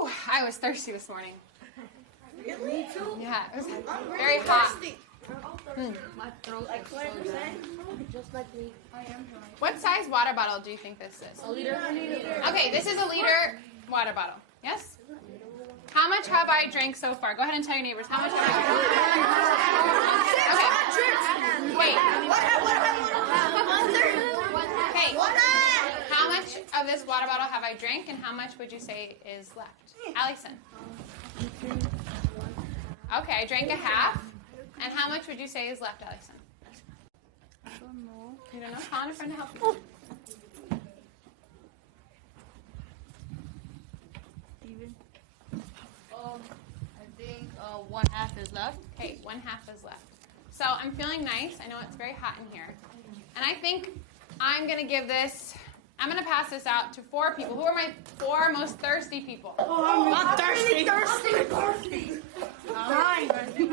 Whew, I was thirsty this morning. Me too. Yeah, it was very hot. My throat is so dry. Just like me. What size water bottle do you think this is? A liter. Okay, this is a liter water bottle. Yes? How much have I drank so far? Go ahead and tell your neighbors. How much have I drank? Okay. Wait. Okay. How much of this water bottle have I drank, and how much would you say is left? Allison. Okay, I drank a half. And how much would you say is left, Allison? I don't know. You don't know? Call on a friend to help you. Steven? I think 1/2 is left. Okay, 1/2 is left. So I'm feeling nice. I know it's very hot in here. And I think I'm going to give this, I'm going to pass this out to 4 people. Who are my 4 most thirsty people? Oh, I'm not thirsty. Thirsty. Dying. I'm thirsty.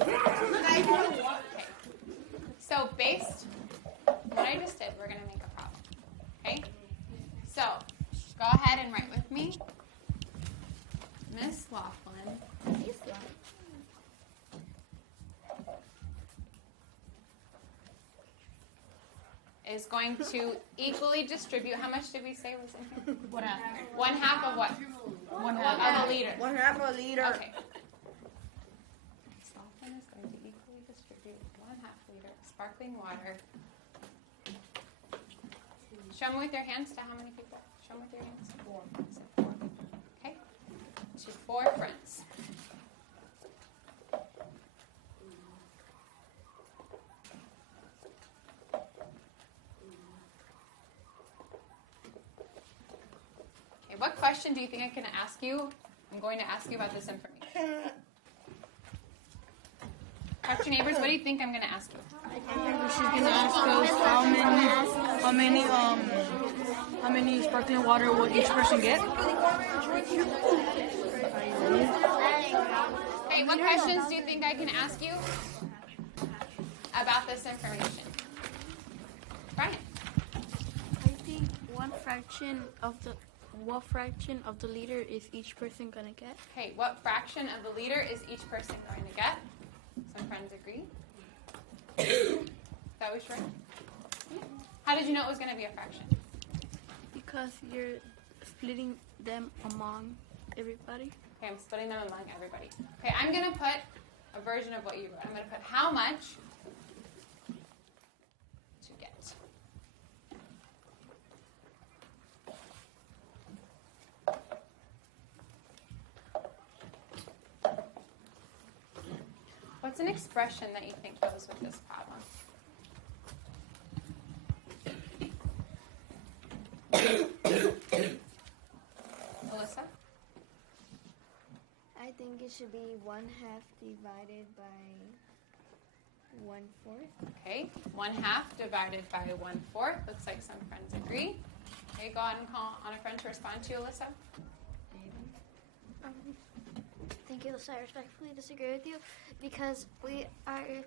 Okay. So based on what I just did, we're going to make a problem. Okay? So go ahead and write with me. Miss Laughlin is going to equally distribute. How much did we say was in here? 1/2. 1/2 of what? 1/2. Of a liter. 1/2 a liter. Okay. Miss Laughlin is going to equally distribute 1/2 liter of sparkling water. Show me with your hands to how many people? Show me with your hands. 4. Say 4. Okay. To 4 friends. Okay, what question do you think I can ask you? I'm going to ask you about this information. Talk to your neighbors. What do you think I'm going to ask you? She's gonna ask us how many sparkling water will each person get? Okay, what questions do you think I can ask you about this information? Brian. I think what fraction of the liter is each person gonna get? Okay, what fraction of the liter is each person going to get? Some friends agree. Is that was sure? How did you know it was going to be a fraction? Because you're splitting them among everybody. Okay, I'm splitting them among everybody. Okay, I'm going to put a version of what you wrote. I'm going to put how much to get. What's an expression that you think goes with this problem? Alyssa? I think it should be 1/2 divided by 1/4. Okay, 1/2 divided by 1/4. Looks like some friends agree. Okay, go ahead and call on a friend to respond to you, Alyssa. Thank you, Alyssa. I respectfully disagree with you because I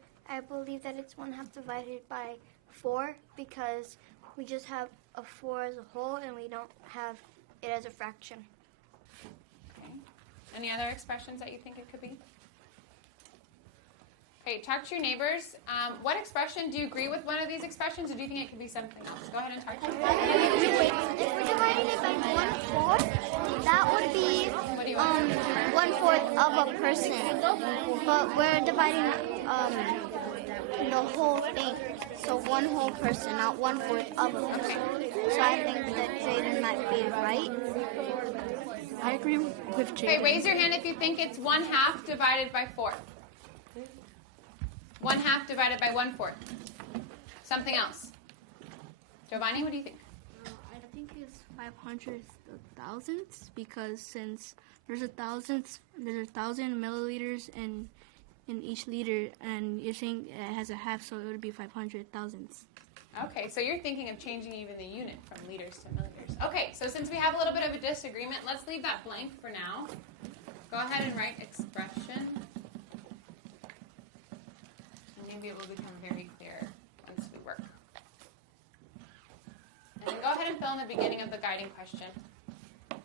believe that it's 1/2 divided by 4 because we just have a 4 as a whole and we don't have it as a fraction. Okay. Any other expressions that you think it could be? Okay, talk to your neighbors. What expression, do you agree with one of these expressions, or do you think it could be something else? Go ahead and talk to your neighbors. If we're dividing it by 1/4, that would be 1/4 of a person. But we're dividing the whole thing. So one whole person, not 1/4 of a person. So I think that Jaden might be right. I agree with Jaden. Okay, raise your hand if you think it's 1/2 divided by 4. 1/2 divided by 1/4. Something else. Giovanni, what do you think? I think it's 500 thousandths because since there's 1,000 milliliters in each liter, and you're saying it has a half, so it would be 500 thousandths. Okay, so you're thinking of changing even the unit from liters to milliliters. Okay, so since we have a little bit of a disagreement, let's leave that blank for now. Go ahead and write expression. And maybe it will become very clear once we work. And then go ahead and fill in the beginning of the guiding question.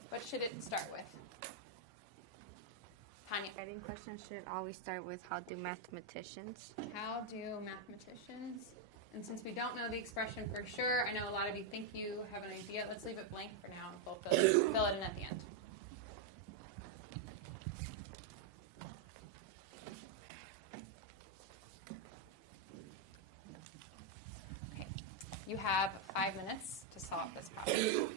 What should it start with? Tanya. Guiding questions should always start with how do mathematicians. How do mathematicians? And since we don't know the expression for sure, I know a lot of you think you have an idea. Let's leave it blank for now and we'll fill it in at the end. Okay. You have 5 minutes to solve this problem.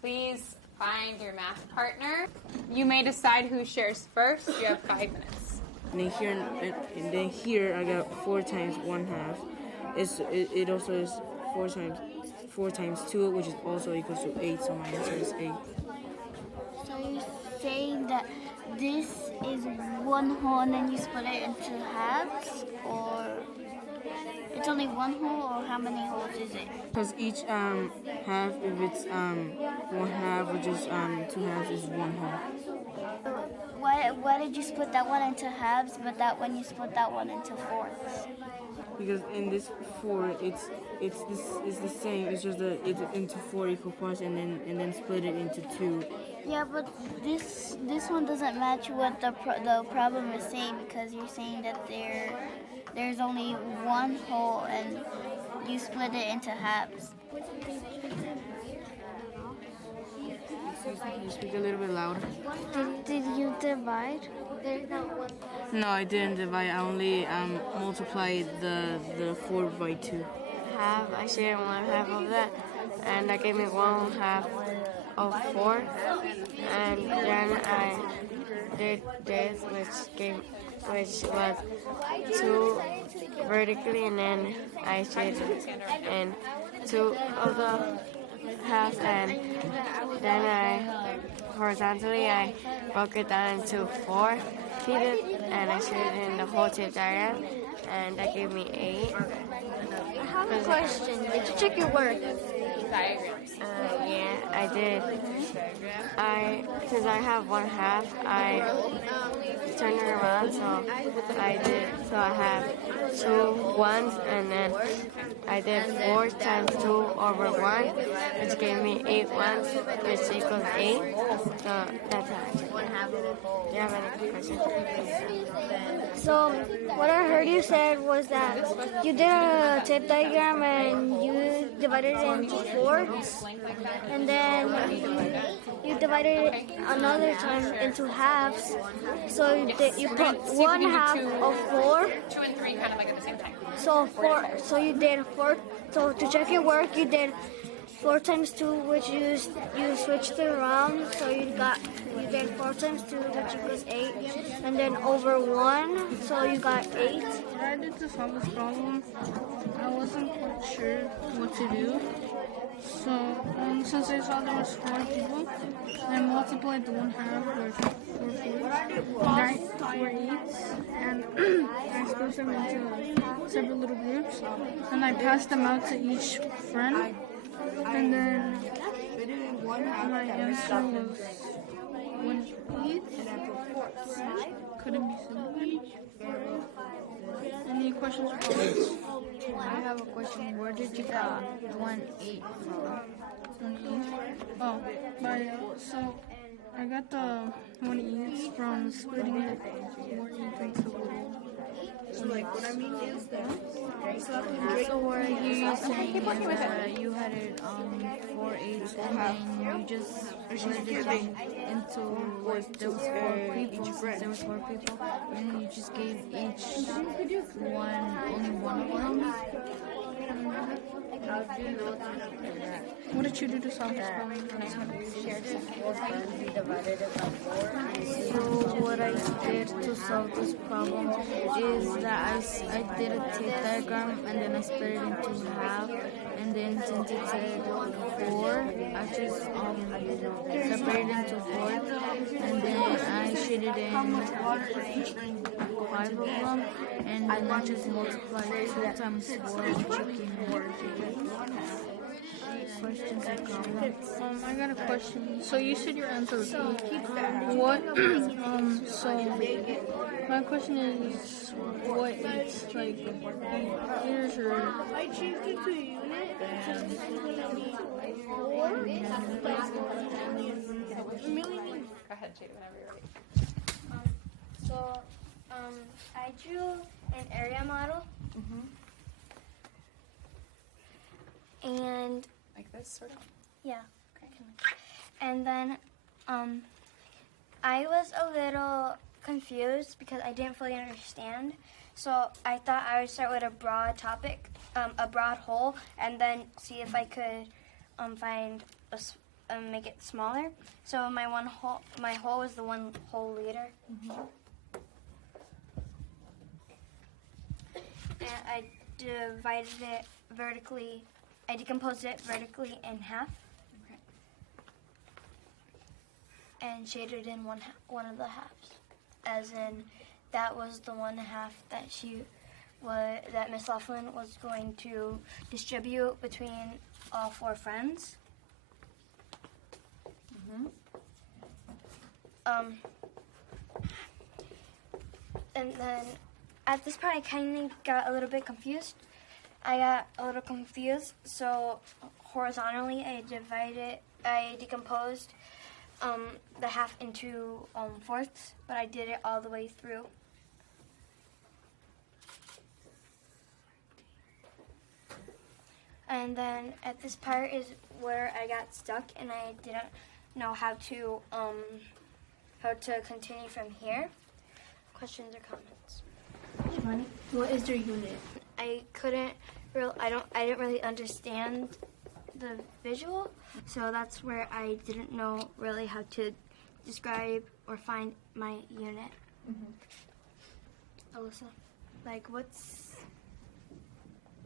Please find your math partner. You may decide who shares first. You have 5 minutes. And then here I got 4 times 1/2. It also is 4 times 2, which is also equals to 8. So my answer is 8. So you're saying that this is one whole and then you split it into halves, or it's only one whole, or how many holes is it? Because each half, if it's 1/2, which is 2 halves, is 1 whole. Why did you split that one into halves, but that one you split that one into fourths? Because in this 4, it's the same. It's just that it's into 4 equal parts, and then split it into 2. Yeah, but this one doesn't match what the problem is saying, because you're saying that there's only one whole and you split it into halves. Can you speak a little bit louder? Did you divide? No, I didn't divide. I only multiplied the 4 by 2. I shared 1/2 of that, and that gave me 1/2 of 4. And then I did this, which was 2 vertically, and then I shared in 2 of the halves, and then horizontally I broke it down into 4 pieces, and I shared it in the whole shape diagram, and that gave me 8. I have a question. Did you check your work? Diagrams. Yeah, I did. Since I have 1/2, I turned it around, so I have 2 ones, and then I did 4 times 2 over 1, which gave me 8 ones, which equals 8. So that's how I did it. Do you have any questions? So what I heard you said was that you did a tape diagram and you divided it into 4, and then you divided it another time into halves. So you put 1/2 of 4. 2 and 3 kind of like at the same time. So 4. So you did 4. So to check your work, you did 4 times 2, which you switched it around. So you did 4 times 2, which equals 8, and then over 1. So you got 8. When I did to solve this problem, I wasn't quite sure what to do. So, since I saw there was 4 people, I multiplied the 1/2 with 4 fours, 4 eighths, and I split them into separate little groups, and I passed them out to each friend, and then my answer was 1/8. Couldn't be simple. Any questions or comments? I have a question. Where did you get 1/8 from? 1/8. Oh, so I got the 1/8 from splitting the 4/8 into little. So where you're saying you had it 4/8 and then you just split it into like there was 4 people, since there was 4 people, and then you just gave each one only one of them. What did you do to solve this problem? So what I did to solve this problem is that I did a tape diagram and then I split it into half, and then since it said 4, I just separated it into 4, and then I shaded in 5 of them, and then I just multiplied 2 times 4, which you can questions or comments. I got a question. So you said your answer was 8. What? So my question is, what it's like liters or? I changed it to unit. Go ahead, Jade, whenever you're ready. So, I drew an area model. And Like this, sort of. yeah. And then I was a little confused because I didn't fully understand. So I thought I would start with a broad topic, a broad hole, and then see if I could find make it smaller. So my hole was the 1 whole liter. And I divided it vertically. I decomposed it vertically in half. Okay. And shaded in one of the halves, as in that was the 1/2 that Miss Laughlin was going to distribute between all 4 friends. And then at this part, I kind of got a little bit confused. So horizontally, I decomposed the half into fourths, but I did it all the way through. And then at this part is where I got stuck, and I didn't know how to continue from here. Questions or comments? What is your unit? I didn't really understand the visual, so that's where I didn't know really how to describe or find my unit. Alyssa, like what's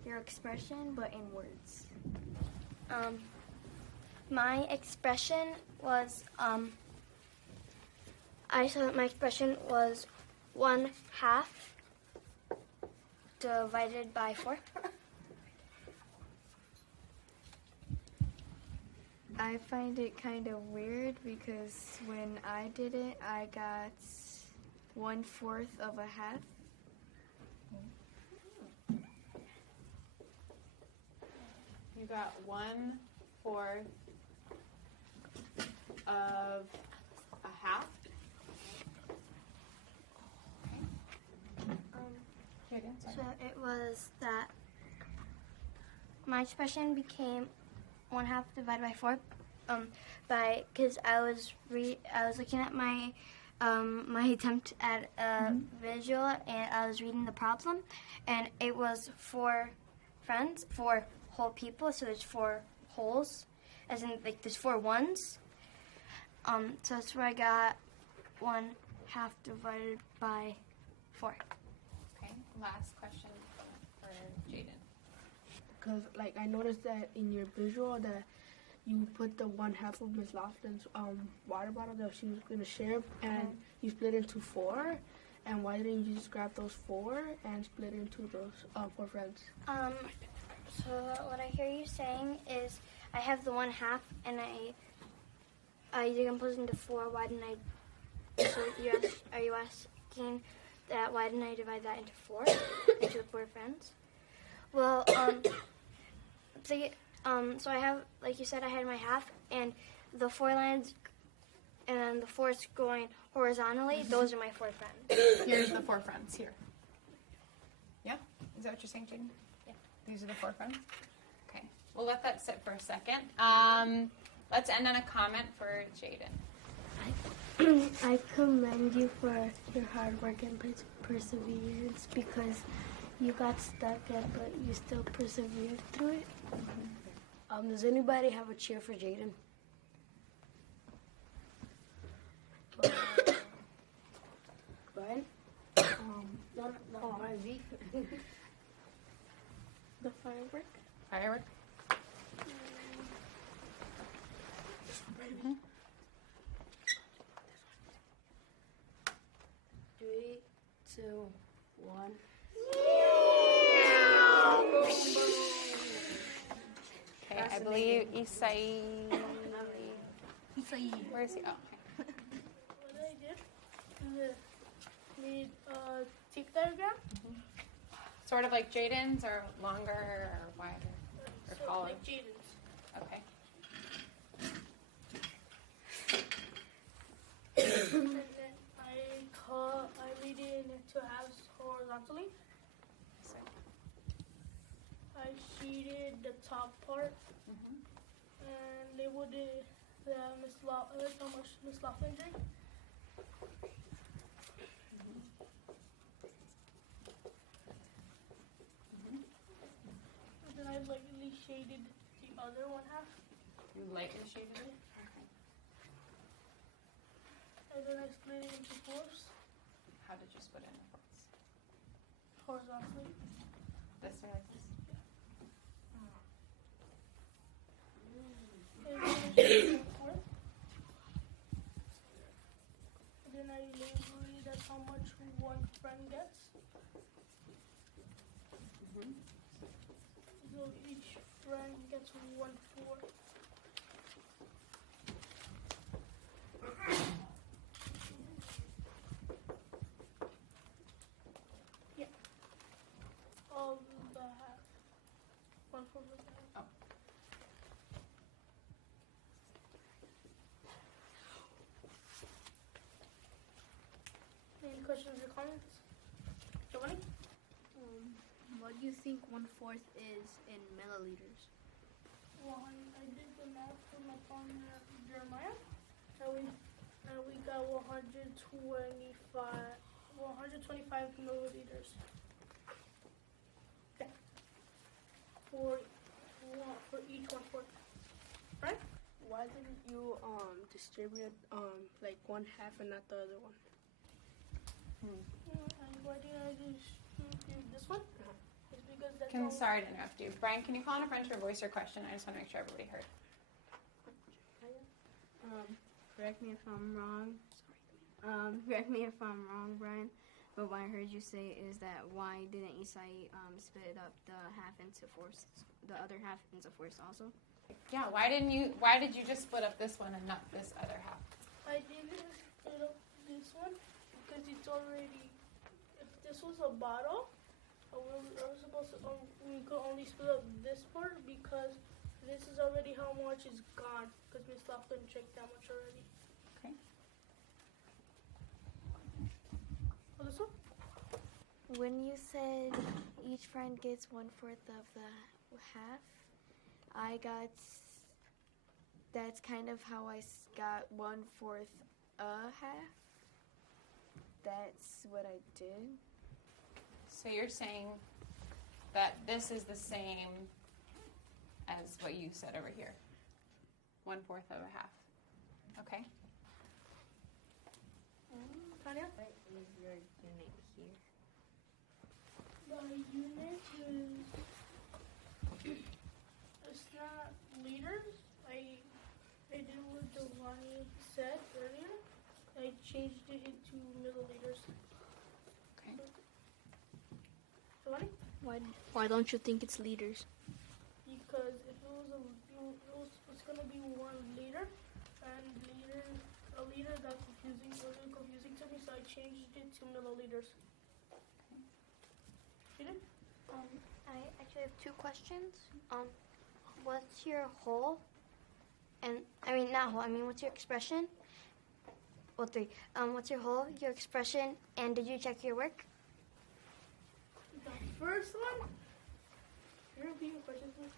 your expression but in words? My expression was my expression was 1/2 divided by 4. I find it kind of weird because when I did it, I got 1/4 of a half. You got 1/4 of a half. So it was that my expression became 1/2 divided by 4, because I was looking at my my attempt at a visual, and I was reading the problem, and it was 4 friends, 4 whole people, so there's 4 wholes, as in like there's 4 ones. So that's where I got 1/2 divided by 4. Okay, last question for Jaden. because like I noticed that in your visual that you put the one half of Miss Laughlin's water bottle that she was gonna share, and you split it into 4. And why didn't you just grab those 4 and split it into those 4 friends? So what I hear you saying is I have the one half and I decompose into 4. Why didn't I? So are you asking that? Why didn't I divide that into 4 into the 4 friends? Well, so I have, like you said, I had my half and the 4 lines, and then the 4's going horizontally. Those are my 4 friends. Here's the 4 friends here. Yeah? Is that what you're saying, Jaden? Yeah. These are the 4 friends? Okay. We'll let that sit for a second. Let's end on a comment for Jaden. I commend you for your hard work and perseverance because you got stuck at, but you still persevered through it. Does anybody have a cheer for Jaden? Brian? No, Brian V. The firework. Firework? 3, 2, 1. Okay, I believe Isai. Where is he? Oh, okay. What I did made a tick diagram. Sort of like Jaden's, or longer, or wider, or So taller? like Jaden's. Okay. And then I made it into halves horizontally. So, I sheeted the top part and labeled it the how much Miss Laughlin drank. And then I lightly shaded the other one half. you lightly shaded it? And then I split it into 4s How did you split it in fourths? horizontally. This or like this? And then I split it into 4. And then I labeled it as how much one friend gets. So each friend gets 1/4. Yeah. Of the half. 1/4 of the half. Oh. Any questions or comments? Giovanni? What do you think 1/4 is in milliliters? Well, I did the math for my partner Jeremiah, and we got 125 milliliters. Yeah. For each 1/4. Right? Why didn't you distribute like one half and not the other one? And why did I just do this one? It's because that's all. Sorry to interrupt you. Brian, can you call on a friend to voice your question? I just want to make sure everybody heard. Correct me if I'm wrong. Correct me if I'm wrong, Brian. But what I heard you say is that why didn't Isai split up the half into 4s, the other half into 4s also? Yeah, why did you just split up this one and not this other half? I didn't split up this one because it's already. If this was a bottle, we could only split up this part because this is already how much is gone because Miss Laughlin checked that much already. Okay. Oh, this one? When you said each friend gets 1/4 of the half, that's kind of how I got 1/4 a half. That's what I did. So you're saying that this is the same as what you said over here. 1/4 of a half. Okay. Tanya? What is your unit here? The unit is said earlier, I changed it into milliliters. Okay. Funny? Why don't you think it's liters? Because if it was it's gonna be 1 liter, and a liter got confusing, a little confusing to me, so I changed it to milliliters. You did? I actually have 2 questions. What's your whole? And I mean not whole. I mean, what's your expression? Well, 3. What's your whole? Your expression, and did you check your work? The first one. Can you repeat your question, please?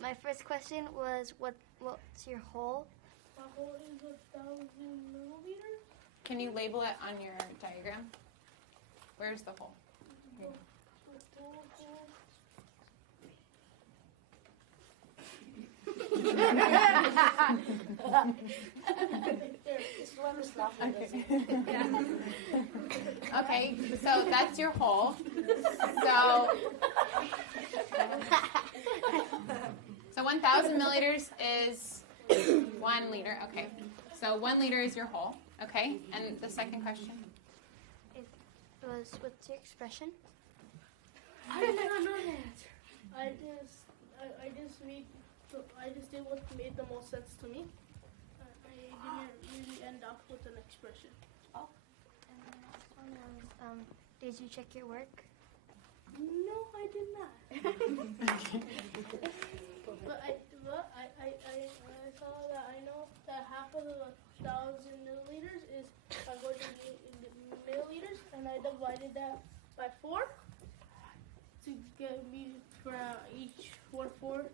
My first question was what's your whole? My whole is 1,000 milliliters. Can you label it on your diagram? Where's the hole? Okay, so that's your hole. So 1,000 milliliters is 1 liter. Okay, so 1 liter is your hole. Okay, and the second question? It was what's your expression? I did not know that. I just did what made the most sense to me. I didn't really end up with an expression. And the next one was, did you check your work? No, I did not. But I saw that I know that half of the 1,000 milliliters is going to be in the milliliters, and I divided that by 4 to get me for each 1/4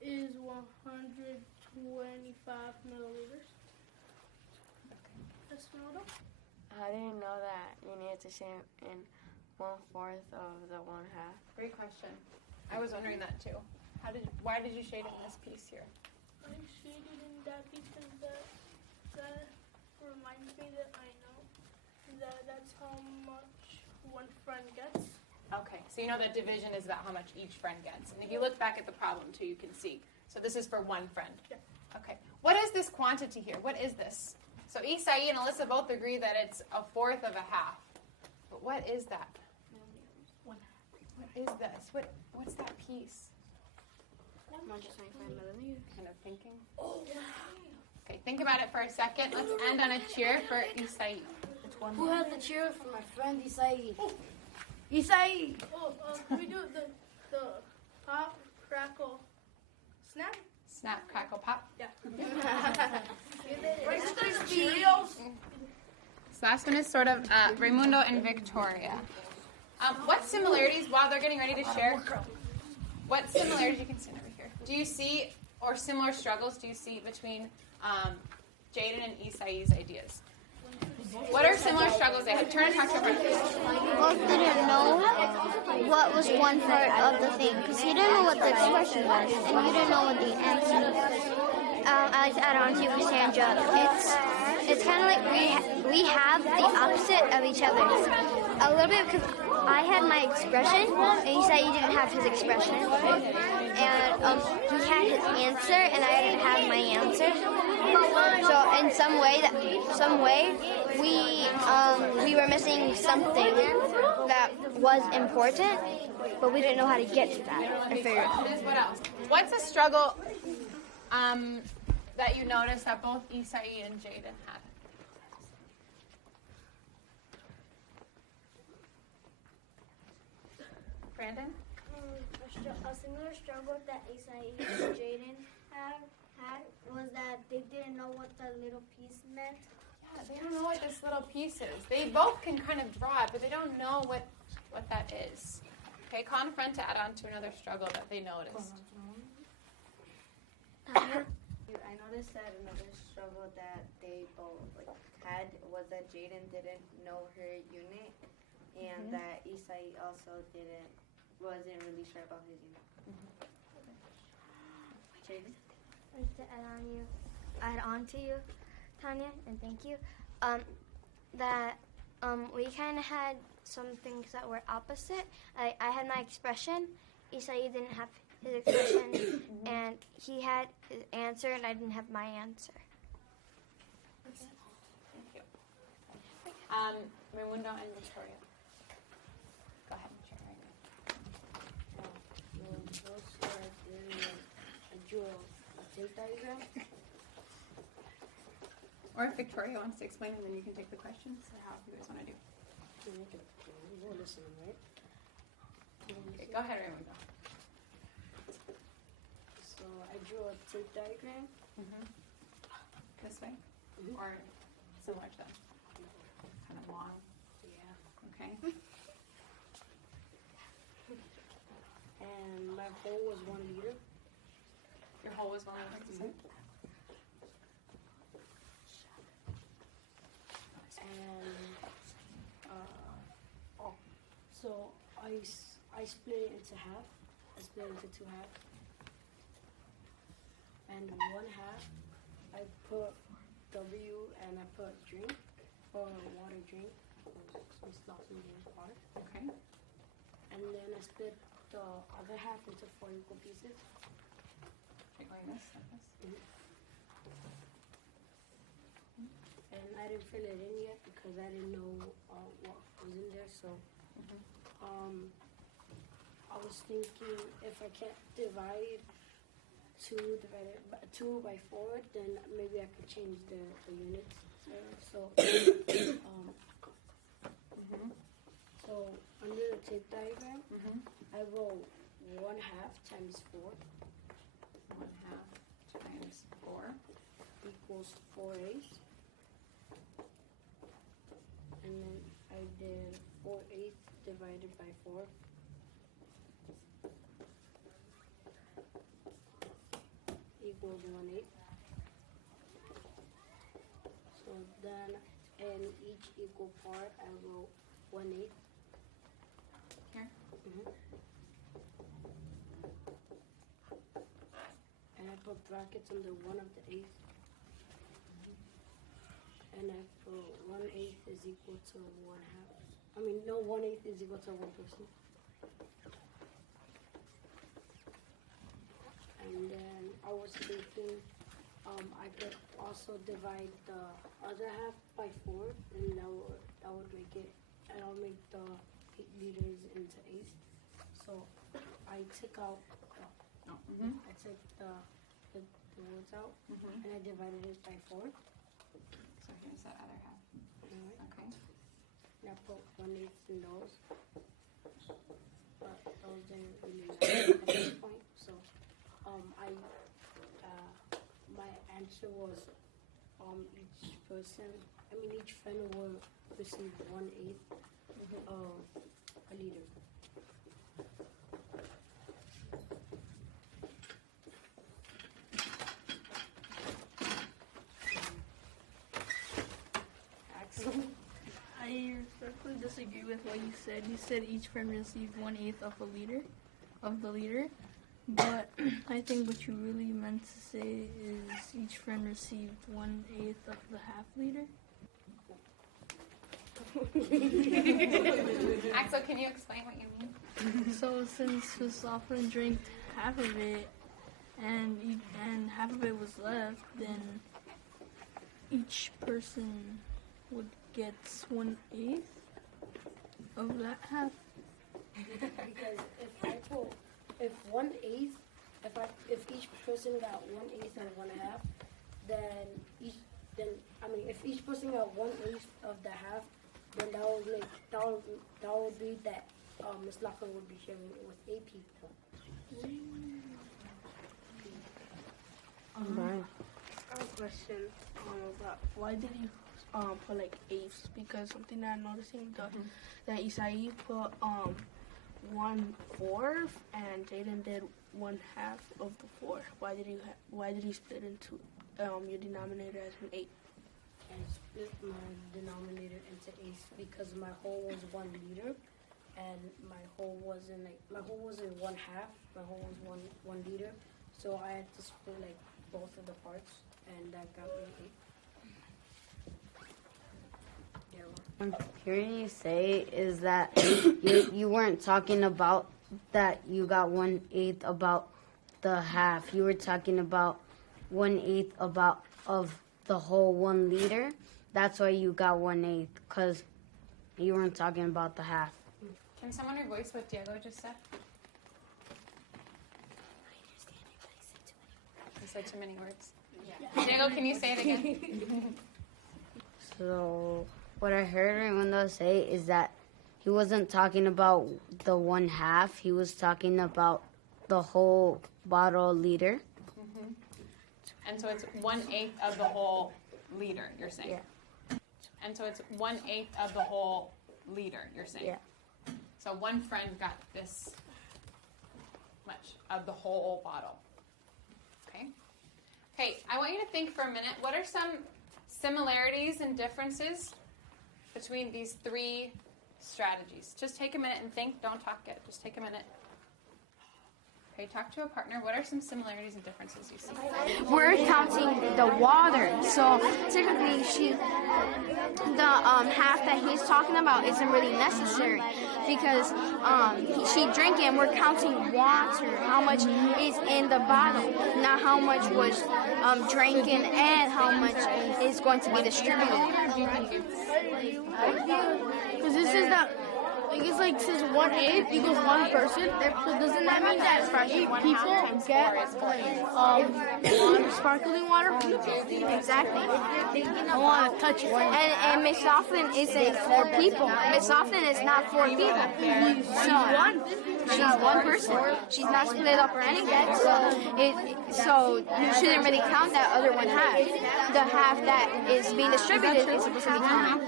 is 125 milliliters. That's Ronaldo. I didn't know that you needed to shade in 1/4 of the 1/2. Great question. I was wondering that too. Why did you shade it in this piece here? I shaded in that because that reminds me that I know that that's how much one friend gets. Okay, so you know that division is about how much each friend gets. And if you look back at the problem too, you can see. So this is for one friend. Yeah. Okay. What is this quantity here? What is this? So Isai and Alyssa both agree that it's 1/4 of a half. But what is that? What is this? What's that piece? 125 milliliters. Kind of thinking. Okay, think about it for a second. Let's end on a cheer for Isai. Who has the cheer for my friend Isai? Isai! We do the pop, crackle, snap. Snap, crackle, pop. Yeah. Rice Cheerios! So last one is sort of Raimundo and Victoria. What similarities, while they're getting ready to share, what similarities, you can stand over here, do you see, or similar struggles do you see between Jaden and Isai's ideas? What are similar struggles they have? Turn and talk to your friend. Both didn't know what was 1/4 of the thing, because he didn't know what the expression was, and you didn't know what the answer was. I like to add on to you, Cassandra. It's kind of like we have the opposite of each other. A little bit because I had my expression, and he said he didn't have his expression, and he had his answer, and I didn't have my answer. So in some way, we were missing something that was important, but we didn't know how to get to that or figure it out. What else? What's a struggle that you noticed that both Isai and Jaden had? Brandon? A similar struggle that Isai and Jaden had was that they didn't know what the little piece meant. Yeah, they don't know what this little piece is. They both can kind of draw it, but they don't know what that is. Okay, call a friend to add on to another struggle that they noticed. I noticed that another struggle that they both had was that Jaden didn't know her unit, and that Isai also wasn't really sure about his unit. Jaden? I'd like to add on to you, Tanya, and thank you. That we kind of had some things that were opposite. I had my expression. Isai didn't have his expression, and he had his answer, and I didn't have my answer. Thank you. Raimundo and Victoria. Go ahead and share right now. I drew a tape diagram. Or if Victoria wants to explain, and then you can take the questions, or how you guys want to do. Listen, right? Okay, go ahead, Raimundo. So I drew a tape diagram. This way? Or similar to that? Kind of long? Yeah. Okay. And my hole was 1 liter. Your hole was 1 liter? And so I split it into half. I split it into 2 halves. And 1 half, I put W and I put drink, or water drink, some stuff in the water. Okay. And then I split the other half into 4 equal pieces. Like this, like this? And I didn't fill it in yet because I didn't know what was in there. So I was thinking if I can't divide 2 by 4, then maybe I could change the units. So under the tape diagram, I wrote 1/2 times 4. 1/2 times 4 equals 4/8. And then I did 4/8 divided by 4. Equals 1/8. So then in each equal part I wrote 1/8. Here? And I put brackets under 1 of the 8. And I put 1/8 is equal to 1/2. I mean, no, 1/8 is equal to 1 person. And then I was thinking I could also divide the other half by 4, and that would make it, and I'll make the 8 liters into 8. So I took out, I took the words out, and I divided it by 4. So here's that other half. Okay. And I put 1/8 in those. But those didn't really matter at this point. So my answer was each friend will receive 1/8 of a liter. I respectfully disagree with what you said. You said each friend received 1/8 of the liter. But I think what you really meant to say is each friend received 1/8 of the half liter. Axel, can you explain what you mean? So since his friend drank half of it, and half of it was left, then each person would get 1/8 of that half. Because if 1/8, if each person got 1/8 and 1/2, then if each person got 1/8 of the half, then that would be that Ms. Laughlin would be sharing it with 8 people. I have a question about why did you put like 8s? Because something that I'm noticing that Isai put 1/4 and Jaden did 1/2 of the 4. Why did he split into your denominator as an 8? I split my denominator into 8 because my whole was 1 liter, and my whole wasn't 1/2. My whole was 1 liter, so I had to split like both of the parts, and that got me 8. I'm hearing you say is that you weren't talking about that you got 1/8 about the half. You were talking about 1/8 about of the whole 1 liter. That's why you got 1/8, because you weren't talking about the half. Can someone revoice what Diego just said? He said too many words. Yeah. Diego, can you say it again? So what I heard Raimundo say is that he wasn't talking about the 1/2. He was talking about the whole bottle liter. Mm-hmm. And so it's 1/8 of the whole liter, you're saying? Yeah. And so it's 1/8 of the whole liter, you're saying? Yeah. So one friend got this much of the whole bottle. Okay? Okay, I want you to think for a minute, what are some similarities and differences between these 3 strategies? Just take a minute and think. Don't talk yet. Just take a minute. Okay, talk to a partner. What are some similarities and differences you see? We're counting the water. So typically, the half that he's talking about isn't really necessary because she drank it and we're counting water, how much is in the bottle, not how much was drinking and how much is going to be distributed. Because this is that. I guess like says 1/8 equals 1 person. So doesn't that mean that 8 people get sparkling water? Exactly. I want to touch it. And Miss Laughlin isn't 4 people. Miss Laughlin is not 4 people. She's 1 person. She's not split up or anything. So you shouldn't really count that other 1/2. The half that is being distributed is supposed to be counted.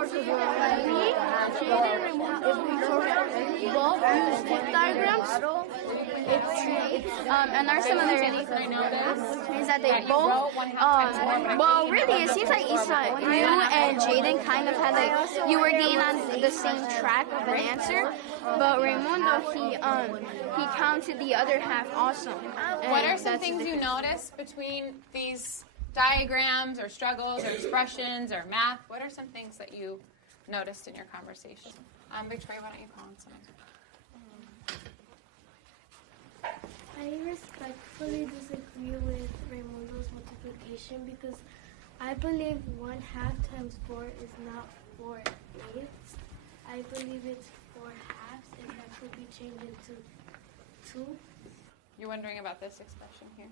Use tip diagrams. Another similarity is that they both, well, really, it seems like Isa, you and Jaden kind of had like, you were getting on the same track of an answer, but Raimundo, he counted the other half also. What are some things you notice between these diagrams or struggles or expressions or math? What are some things that you noticed in your conversation? Victoria, why don't you call on someone? I respectfully disagree with Raimundo's multiplication because I believe 1/2 times 4 is not 4/8. I believe it's 4 halves and that could be changed into 2. You're wondering about this expression here?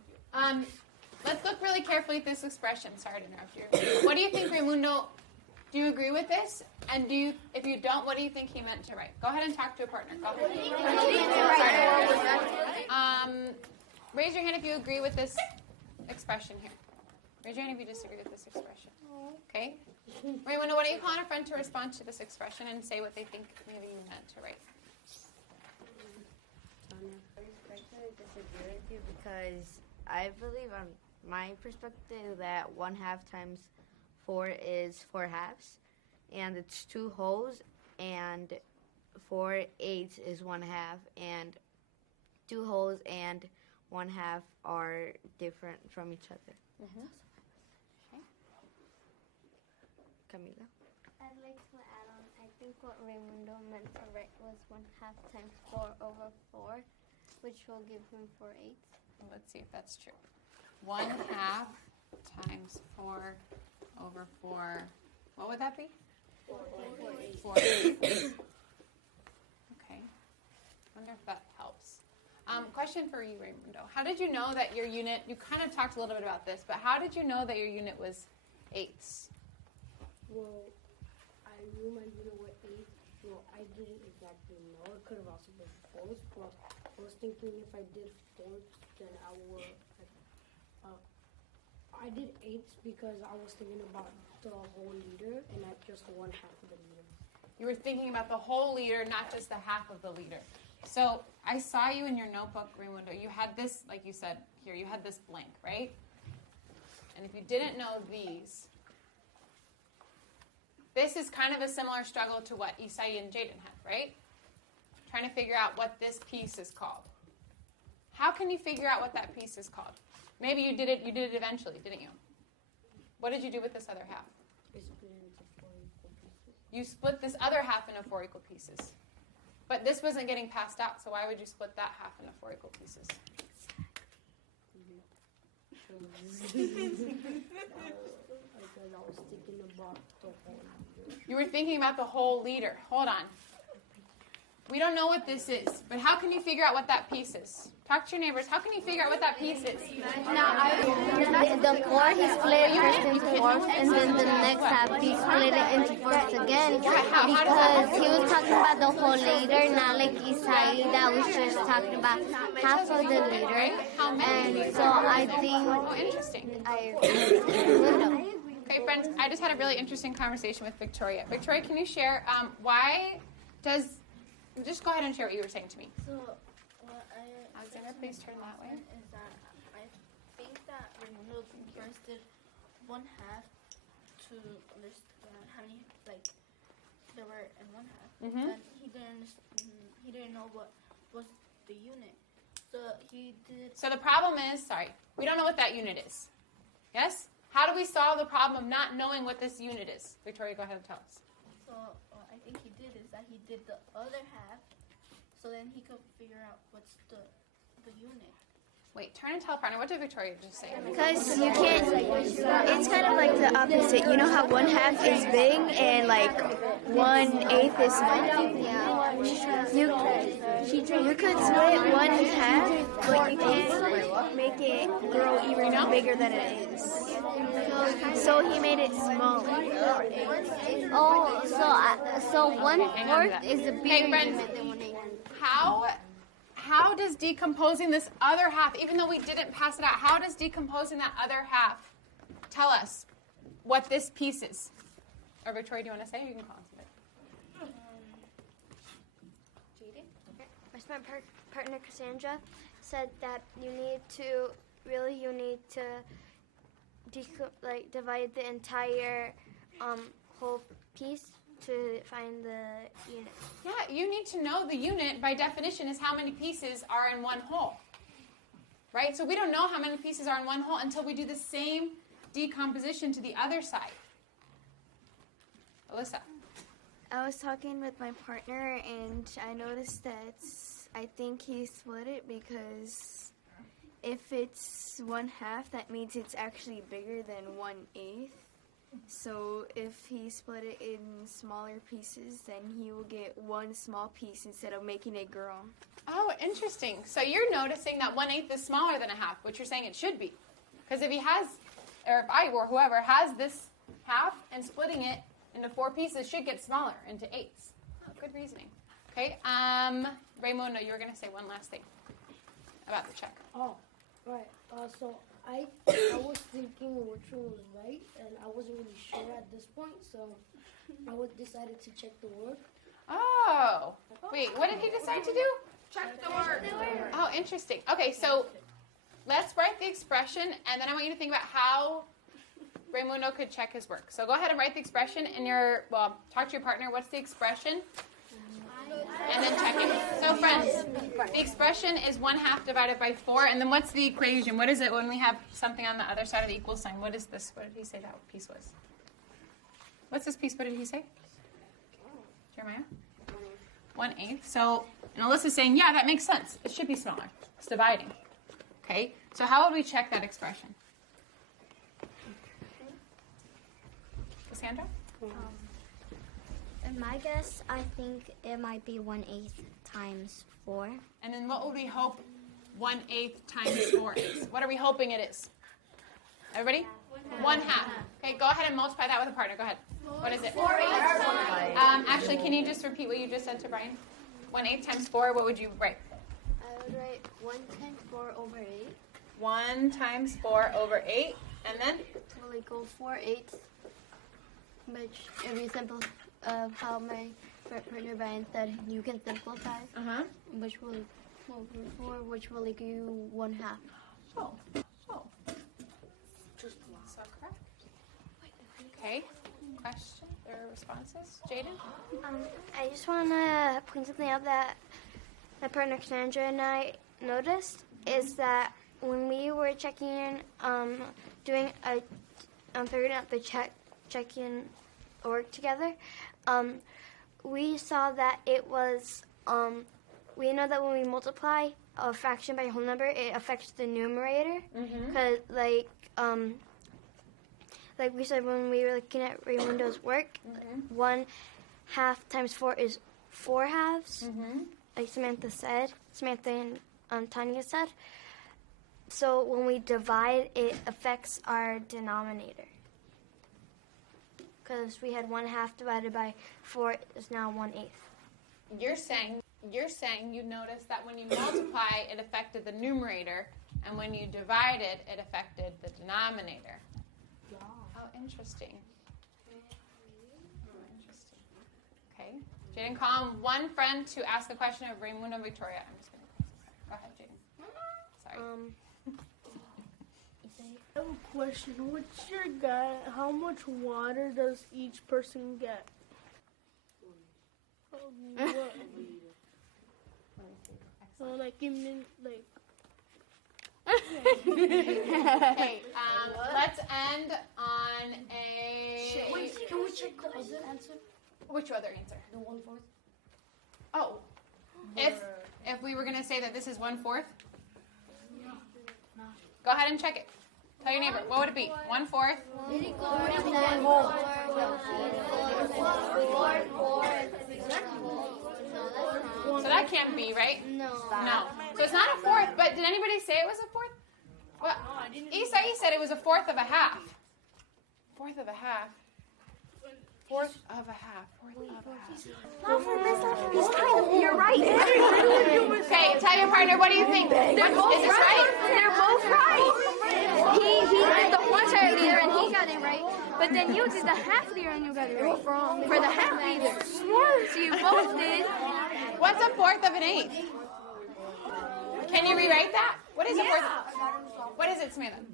Let's look really carefully at this expression. Sorry to interrupt you. What do you think, Raimundo? Do you agree with this? And if you don't, what do you think he meant to write? Go ahead and talk to a partner. Go ahead. Raise your hand if you agree with this expression here. Raise your hand if you disagree with this expression. Okay? Raimundo, what are you calling a friend to respond to this expression and say what they think maybe you meant to write? I respectfully disagree with you because I believe on my perspective that 1/2 times 4 is 4 halves, and it's 2 wholes, and 4/8 is 1/2, and 2 wholes and 1/2 are different from each other. Mm-hmm. Okay. Camila? I'd like to add on, I think what Raimundo meant to write was 1/2 times 4/4, which will give him 4/8. Let's see if that's true. 1/2 times 4/4. What would that be? 4/8. Okay. Wonder if that helps. Question for you, Raimundo. How did you know that your unit, you kind of talked a little bit about this, but how did you know that your unit was 8s? Well, I knew my unit was 8. Well, I didn't exactly know. It could have also been 4s, but I was thinking if I did 4s, then I would. I did 8s because I was thinking about the whole liter and not just 1/2 of the liter. You were thinking about the whole liter, not just the half of the liter. So I saw you in your notebook, Raimundo. You had this, like you said here, you had this blank, right? And if you didn't know these, this is kind of a similar struggle to what Isai and Jaden had, right? Trying to figure out what this piece is called. How can you figure out what that piece is called? Maybe you did it eventually, didn't you? What did you do with this other half? I split it into 4 equal pieces. you split this other half into 4 equal pieces. But this wasn't getting passed out, so why would you split that half into 4 equal pieces? You were thinking about the whole liter. Hold on. We don't know what this is, but how can you figure out what that piece is? Talk to your neighbors. How can you figure out what that piece is? The 4 he split first into fourths, and then the next half he split it into fourths again because he was talking about the whole liter, not like Isai that was just talking about half of the liter. And so I think Interesting. I Okay, friends, I just had a really interesting conversation with Victoria. Victoria, can you share why does... Just go ahead and share what you were saying to me. So, what Alexander, please turn that way. Is that I think that Raimundo first did 1/2 to understand how many there were in 1/2. Then he didn't know what was the unit. So he did. So the problem is, we don't know what that unit is. Yes? How do we solve the problem of not knowing what this unit is? Victoria, go ahead and tell us. So what I think he did is that he did the other half, so then he could figure out what's the unit. Wait, turn and tell partner. What did Victoria just say? Because you can't, it's kind of like the opposite. You know how 1/2 is big and like 1/8 is small? You could split 1/2, but you can't make it grow even bigger than it is. So he made it smaller. Oh, so 1/4 is a bigger friends, unit than 1/8. How does decomposing this other half, even though we didn't pass it out, how does decomposing that other half tell us what this piece is? Or Victoria, do you want to say? You can call us. My partner Cassandra said that you need to divide the entire whole piece to find the unit. Yeah, you need to know the unit by definition is how many pieces are in one whole. Right? So we don't know how many pieces are in one whole until we do the same decomposition to the other side. Alyssa. I was talking with my partner and I noticed that I think he split it because if it's 1/2, that means it's actually bigger than 1/8. So if he split it in smaller pieces, then he will get one small piece instead of making it grow. Oh, interesting. So you're noticing that 1/8 is smaller than a half, which you're saying it should be. Because if he has, or if I or whoever has this half and splitting it into 4 pieces should get smaller into 8s. Oh, good reasoning. Okay, Raimundo, you were going to say one last thing about the check. Oh, right. So I was thinking which one was right, and I wasn't really sure at this point, so I decided to check the work. Oh, wait, what did he decide to do? Check the work. Oh, interesting. Okay, so let's write the expression, and then I want you to think about how Raimundo could check his work. So go ahead and write the expression in your, talk to your partner. What's the expression? And then check it. So friends, the expression is 1/2 divided by 4, and then what's the equation? What is it when we have something on the other side of the equal sign? What is this? What did he say that piece was? What's this piece? What did he say? Jeremiah? 1/8. So, and Alyssa's saying, yeah, that makes sense. It should be smaller. It's dividing. Okay, so how would we check that expression? Cassandra? In my guess, I think it might be 1/8 times 4. And then what would we hope 1/8 times 4 is? What are we hoping it is? Everybody? 1/2. Okay, go ahead and multiply that with a partner. Go ahead. What is it? 4/8. Actually, can you just repeat what you just said to Brian? 1/8 times 4, what would you write? I would write 1 times 4 over 8. 1 times 4 over 8. And then? Will equal 4/8, which if you simple how my partner Brian said, you can simplify, which will equal you 1/2. Oh. So correct. Okay. Questions or responses? Jaden? I just want to point something out that my partner Cassandra and I noticed is that when we were checking, figuring out the check-in work together, we saw that it was, we know that when we multiply a fraction by a whole number, it affects the numerator. Because, like we said when we were looking at Raymundo's work, 1/2 times 4 is 4 halves, like Samantha and Tanya said. So when we divide, it affects our denominator. Because we had 1/2 divided by 4 is now 1/8. You're saying you noticed that when you multiply, it affected the numerator, and when you divided, it affected the denominator. Oh, interesting. Interesting. Okay. Jaden, call on one friend to ask a question of Raymundo and Victoria. I'm just going to go ahead, Jaden. Sorry. I have a question. What's your guy? How much water does each person get? What? So like like. Okay. Let's end on a. Wait, can we check the other answer? Which other answer? The 1/4. Oh, if we were going to say that this is 1/4, go ahead and check it. Tell your neighbor. What would it be? 1/4. So that can't be, right? No. So it's not a fourth, but did anybody say it was a fourth? Well, Isai said it was a fourth of a half. Fourth of a half. Fourth of a half. You're right. Okay, tell your partner, what do you think? Is this right? They're both right. He did the 1/4 liter and he got it right. But then you did the 1/2 liter and you got it right. For the 1/2 liter. So you both did. What's a fourth of an eighth? Can you rewrite that? What is a fourth? What is it, Samantha?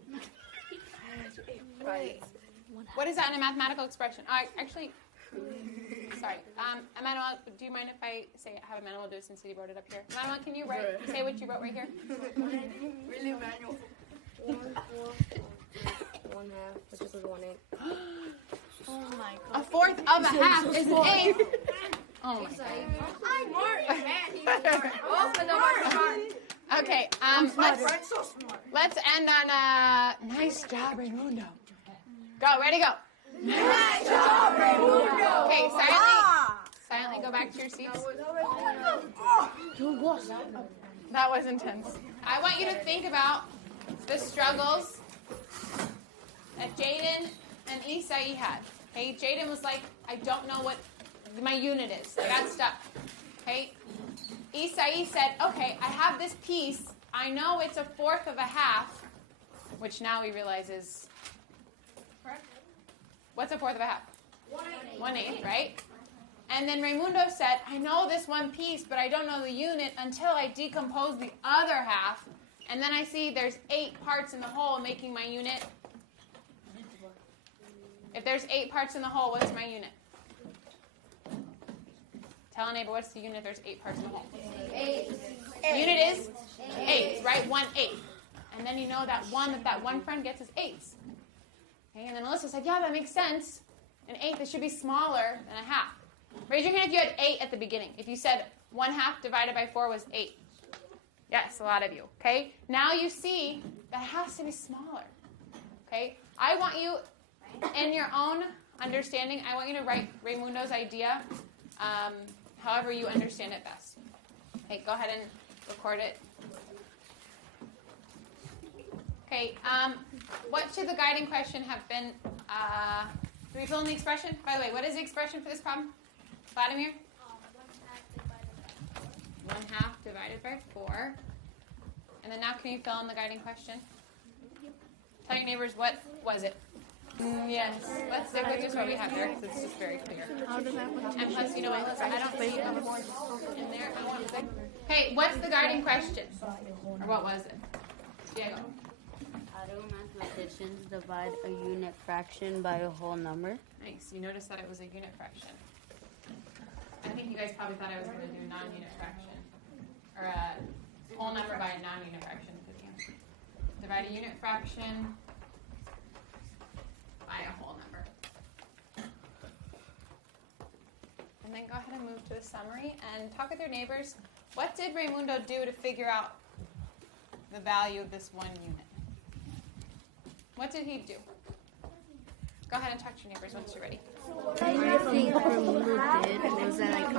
What is that in a mathematical expression? Actually, sorry. Emmanuel, do you mind if I have Emmanuel do it since he wrote it up here? Emmanuel, can you say what you wrote right here? Really, Emmanuel. 1/2, which is 1/8. Oh my God. A fourth of a half is an eighth. Oh my God. Okay, let's end on a nice job, Raymundo. Go, ready, go. Nice job, Raymundo. Okay, silently go back to your seats. That was intense. I want you to think about the struggles that Jaden and Isai had. Okay, Jaden was like, I don't know what my unit is. I got stuck. Okay, Isai said, okay, I have this piece. I know it's a fourth of a half, which now we realize is, what's a fourth of a half? 1/8, right? And then Raymundo said, I know this one piece, but I don't know the unit until I decompose the other half. And then I see there's 8 parts in the whole making my unit. If there's 8 parts in the whole, what's my unit? Tell a neighbor, what's the unit if there's 8 parts in the whole? 8. The unit is 8, right? 1/8. And then you know that one friend gets is 8s. Okay, and then Alyssa said, yeah, that makes sense. An 1/8, it should be smaller than a half. Raise your hand if you had 8 at the beginning. If you said 1/2 divided by 4 was 8. Yes, a lot of you. Okay, now you see that it has to be smaller. Okay, I want you, in your own understanding, I want you to write Raymundo's idea however you understand it best. Okay, go ahead and record it. Okay, what should the guiding question have been? Do we fill in the expression? By the way, what is the expression for this problem? Vladimir? 1/2 divided by 4. And then now can you fill in the guiding question? Tell your neighbors, what was it? Yes. Let's stick with just what we have there because it's just very clear. And plus, you know what? I don't see a board in there. I want to. Okay, what's the guiding question? Or what was it? Diego. How do mathematicians divide a unit fraction by a whole number? Nice. You noticed that it was a unit fraction. I think you guys probably thought I was going to do non-unit fraction. Or a whole number by a non-unit fraction. Divide a unit fraction by a whole number. then go ahead and move to the summary and talk with your neighbors. What did Raimundo do to figure out the value of this 1 unit? What did he do? Go ahead and talk to your neighbors once you're ready. What I think Raimundo did was that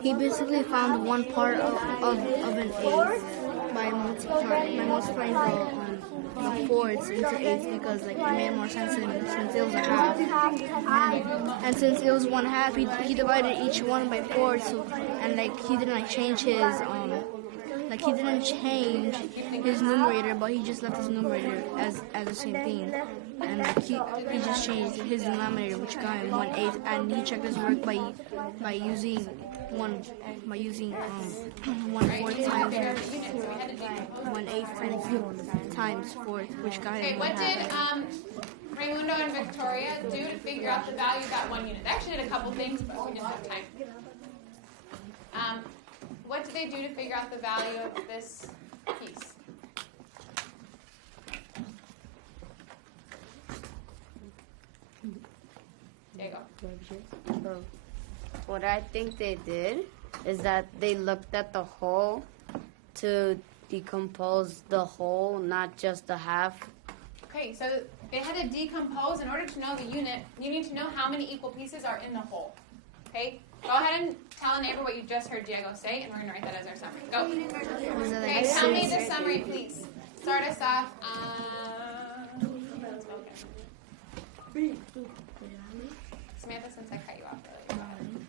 he basically found one part of an eighth by multiplying the fourths into eighths, because like it made more sense since it was a half, and since it was 1/2, he divided each one by fourths, so, and like he didn't change his numerator, but he just left his numerator as the same thing, and like he just changed his denominator, which got him 1/8, and he checked his work by using 1/4 times 1/8 times 4th, which got him 1/2. What did Raimundo and Victoria do to figure out the value of that 1 unit? They actually did a couple things, but we just have time. What did they do to figure out the value of this piece? There you go. What I think they did is that they looked at the whole to decompose the whole, not just the half. Okay, so they had to decompose. In order to know the unit, you need to know how many equal pieces are in the whole. Okay? Go ahead and tell a neighbor what you just heard Diego say, and we're going to write that as our summary. Go. Okay, tell me the summary, please. Start us off. Samantha, since I cut you off earlier.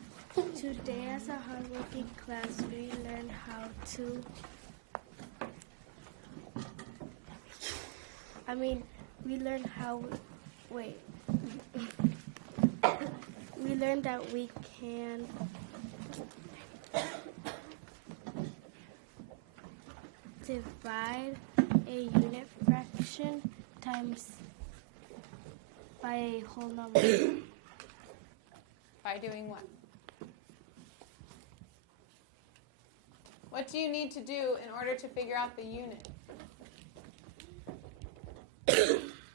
Today, as a hardworking class, we learned how to. We learned how. Wait. We learned that we can divide a unit fraction times by a whole number. By doing what? What do you need to do in order to figure out the unit?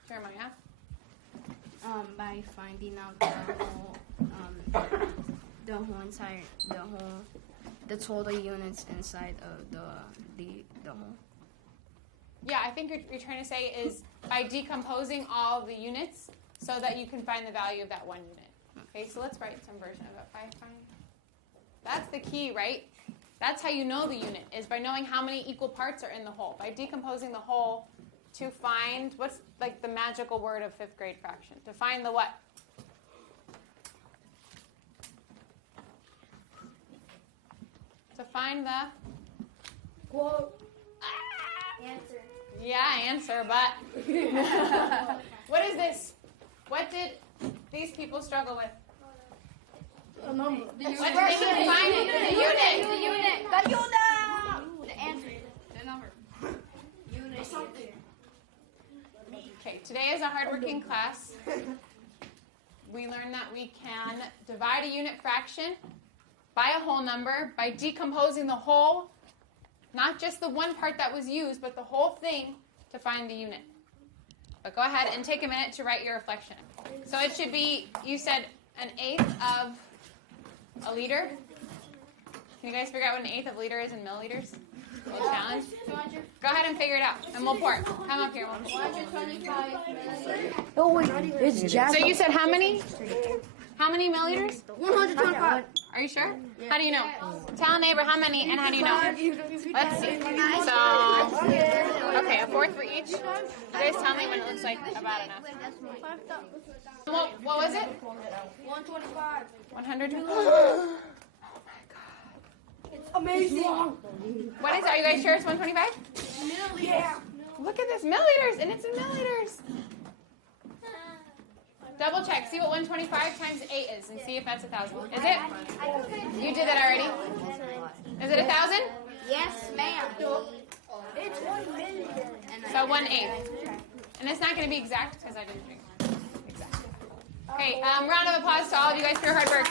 Jeremiah? By finding out the total units inside of the whole. Yeah, I think you're trying to say is by decomposing all the units so that you can find the value of that 1 unit. Okay, so let's write some version of it. That's the key, right? That's how you know the unit, is by knowing how many equal parts are in the whole. By decomposing the whole to find, what's like the magical word of 5th grade fraction? To find the what? To find the? Quote. Answer. Yeah, answer, but what is this? What did these people struggle with? A number. What did they need to find it? The unit. The unit. The answer. The number. Unit. Okay, today is a hardworking class. We learned that we can divide a unit fraction by a whole number by decomposing the whole, not just the one part that was used, but the whole thing to find the unit. But go ahead and take a minute to write your reflection. So it should be, you said 1/8 of a liter. Can you guys figure out what 1/8 of a liter is in milliliters? A little challenge. Go ahead and figure it out, and we'll pour. Come up here. 125 milliliters. Oh wait, it's Jack. So you said how many? How many milliliters? 125. Are you sure? How do you know? Tell a neighbor how many and how do you know? Let's see. So, okay, a fourth for each. You guys tell me when it looks like about enough. What was it? 125. 100. It's amazing. What is it? Are you guys sure it's 125? Yeah. Look at this, milliliters, and it's in milliliters. Double check. See what 125 times 8 is, and see if that's 1,000. Is it? You did that already. Is it 1,000? Yes, ma'am. It's 1 million. So 1/8. And it's not going to be exact because I didn't drink exact. Okay. Round of applause to all of you guys for your hard work.